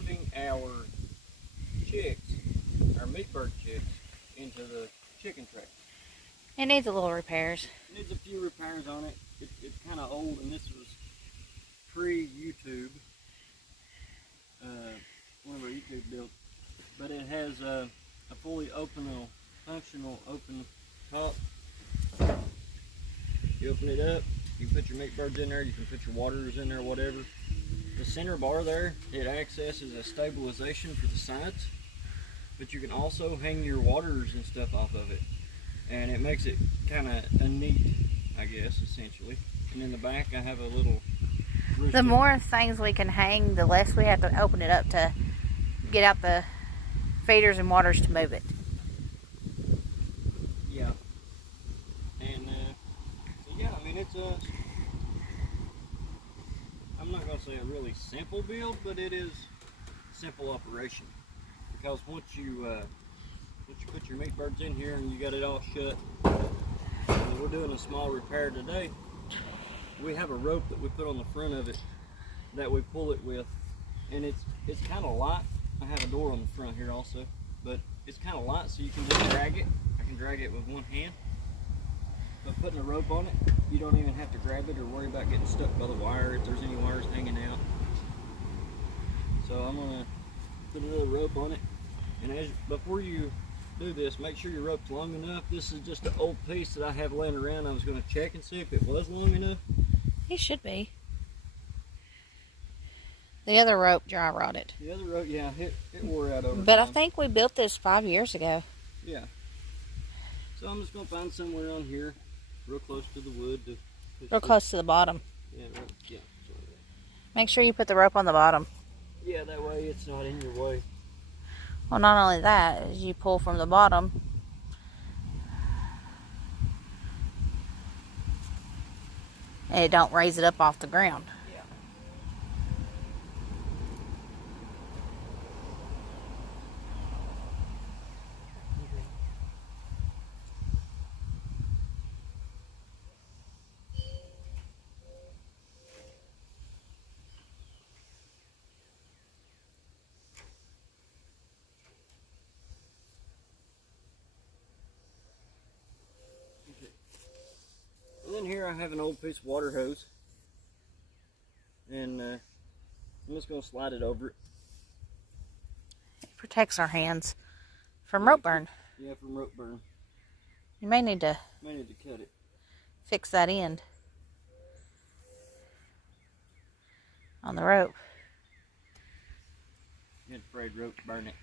moving our chicks, our meat bird chicks, into the chicken tractor. It needs a little repairs. It needs a few repairs on it. It's kind of old, and this was pre-YouTube. One of our YouTube builds. But it has a fully functional open top. You open it up, you can put your meat birds in there, you can put your waters in there, whatever. The center bar there, it accesses a stabilization for the sides, but you can also hang your waters and stuff off of it. And it makes it kind of a neat, I guess, essentially. And in the back, I have a little roof. The more things we can hang, the less we have to open it up to get out the feeders and waters to move it. Yeah. And, so yeah, I mean, it's a, I'm not going to say a really simple build, but it is simple operation. Because once you put your meat birds in here and you got it all shut, and we're doing a small repair today, we have a rope that we put on the front of it that we pull it with, and it's kind of light. I have a door on the front here also, but it's kind of light, so you can just drag it. I can drag it with one hand. But putting a rope on it, you don't even have to grab it or worry about getting stuck by the wire if there's any wires hanging out. So I'm gonna put a little rope on it, and before you do this, make sure your rope's long enough. This is just an old piece that I have laying around. I was going to check and see if it was long enough. It should be. The other rope dry rotted. The other rope, yeah, it wore out over But time. I think we built this 5 years ago. Yeah. So I'm just going to find somewhere on here, real close to the wood. Real close to the bottom. Yeah, yeah. Make sure you put the rope on the bottom. Yeah, that way it's not in your way. Well, not only that, as you pull from the bottom, and it don't raise it up off the ground. Yeah. And then here I have an old piece of water hose, and I'm just going to slide it over it. It protects our hands from rope burn. Yeah, from rope burn. You may need to cut it. fix that end on the rope. Get afraid rope burn it.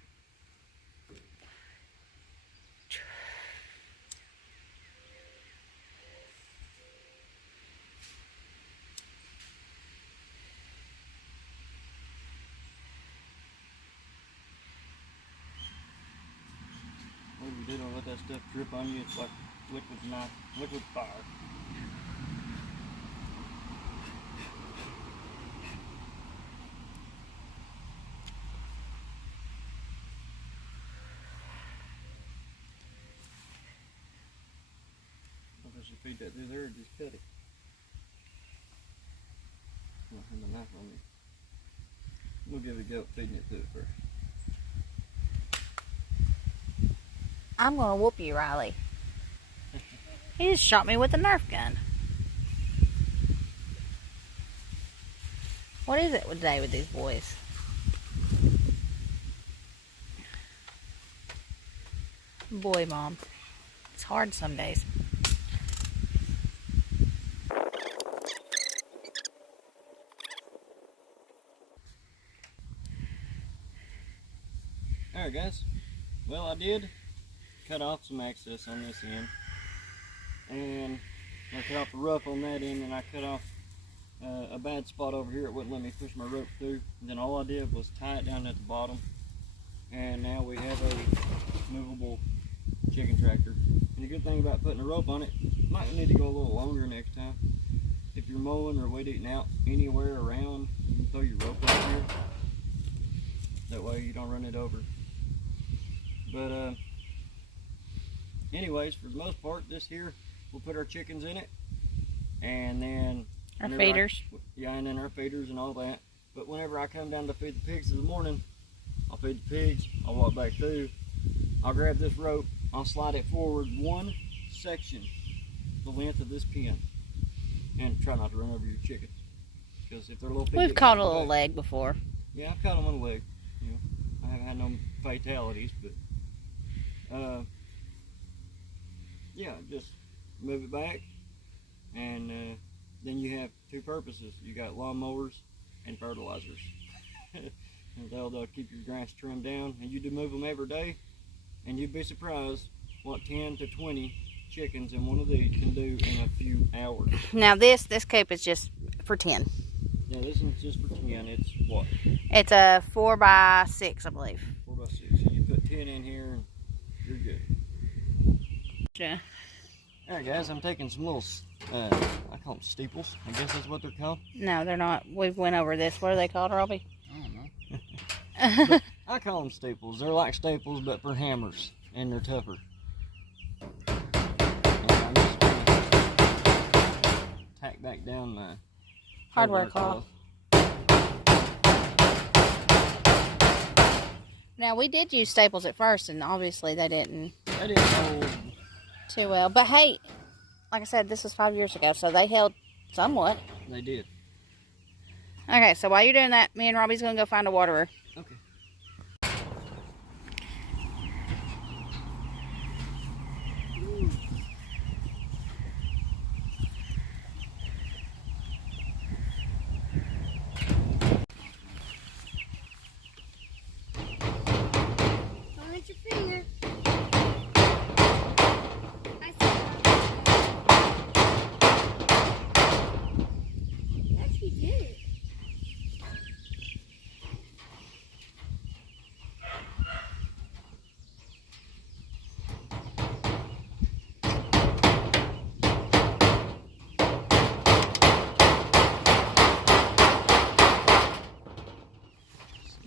What if you don't let that stuff drip on you? It's like liquid fire. I should feed that through there or just cut it. I'll hand the knife on me. We'll give it a go at feeding it through it first. I'm going to whoop you, Riley. He just shot me with a Nerf gun. What is it today with these boys? Boy, Mom. It's hard some days. Alright guys, well I did cut off some access on this end, and I cut off the rough on that end, and I cut off a bad spot over here. It wouldn't let me push my rope through, and then all I did was tie it down at the bottom, and now we have a movable chicken tractor. And the good thing about putting a rope on it, you might need to go a little longer next time. If you're mowing or weed eating out anywhere around, you can throw your rope up here, that way you don't run it over. But anyways, for the most part, this here, we'll put our chickens in it, and then Our feeders. and then our feeders and all that. But whenever I come down to feed the pigs in the morning, I'll feed the pigs, I'll walk back through, I'll grab this rope, I'll slide it forward one section the length of this pen, and try not to run over your chickens. Because if they're little pigs, We've caught a little leg before. Yeah, I've caught them on the leg. You know, I haven't had no fatalities, but yeah, just move it back, and then you have two purposes. You got lawnmowers and fertilizers. And they'll keep your grass trimmed down, and you do move them every day, and you'd be surprised what 10 to 20 chickens in one of these can do in a few hours. Now this coop is just for 10. Yeah, this one's just for 10. It's what? It's a 4x6, I believe. 4x6. So you put 10 in here, and you're good. Yeah. All right, guys, I'm taking some little, I call them steeples. I guess that's what they're called. No, they're not. We've went over this. What are they called, Robbie? I don't know. I call them staples. They're like staples, but for hammers, and they're tougher. And I'm just gonna tack back down my Hardware cloth. Now, we did use staples at first, and obviously they didn't hold too well. But hey, like I said, this was 5 years ago, so they held somewhat. They did. Okay, so while you're doing that, me and Robbie's going to go find a waterer. Okay. Don't hit your finger. Actually did.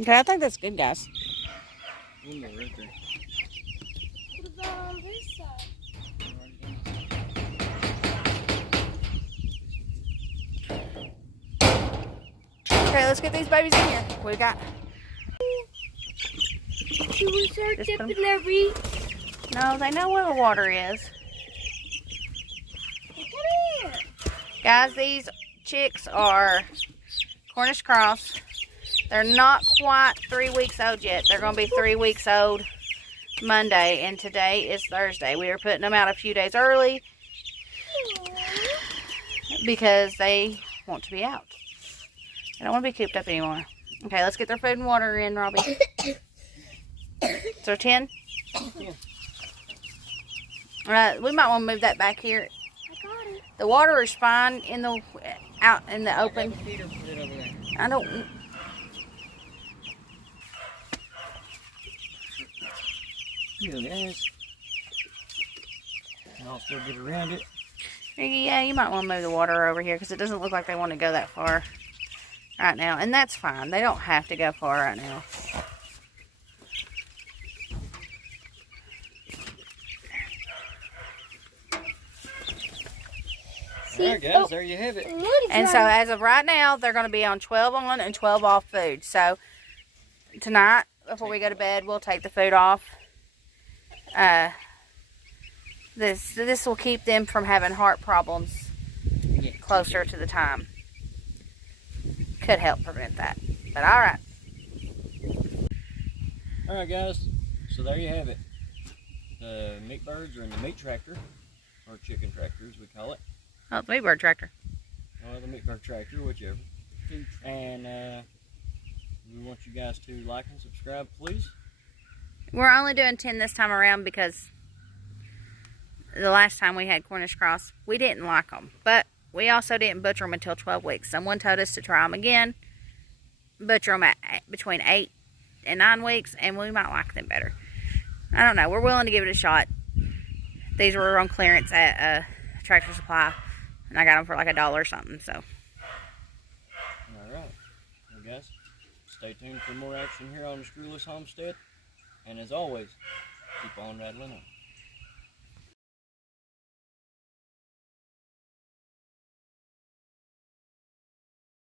Okay, I think that's good, guys. One more right there. What about on this side? Okay, let's get these babies in here. We got... Should we start Just dipping put their feet? No, they know where the water is. Look at it. Guys, these chicks are Cornish cross. They're not quite 3 weeks old yet. They're going to be 3 weeks old Monday, and today is Thursday. We are putting them out a few days early because they want to be out. They don't want to be cooped up anymore. Okay, let's get their food and water in, Robbie. So 10? Yeah. We might want to move that back here. I got it. The water is fine in the out in the open. Peter put it over there. I don't. Here, guys. And I'll still get around it. Yeah, you might want to move the water over here because it doesn't look like they want to go that far right now. And that's fine. They don't have to go far right now. Alright, guys, there you have it. And so as of right now, they're going to be on 12 on and 12 off food. So tonight, before we go to bed, we'll take the food off. This will keep them from having heart problems closer to the time. Could help prevent that. But alright. Alright, guys, so there you have it. The meat birds are in the meat tractor, or chicken tractor as we call it. Oh, it's the meat bird tractor. Or the meat bird tractor, whichever. And we want you guys to like and subscribe, please. We're only doing 10 this time around because the last time we had Cornish cross, we didn't like them. But we also didn't butcher them until 12 weeks. Someone told us to try them again, butcher them at between 8 and 9 weeks, and we might like them better. I don't know. We're willing to give it a shot. These were on clearance at Tractor Supply, and I got them for like $1 or something. So. All right, well, guys, stay tuned for more action here on the Screwless Homestead, and as always, keep on rattling on.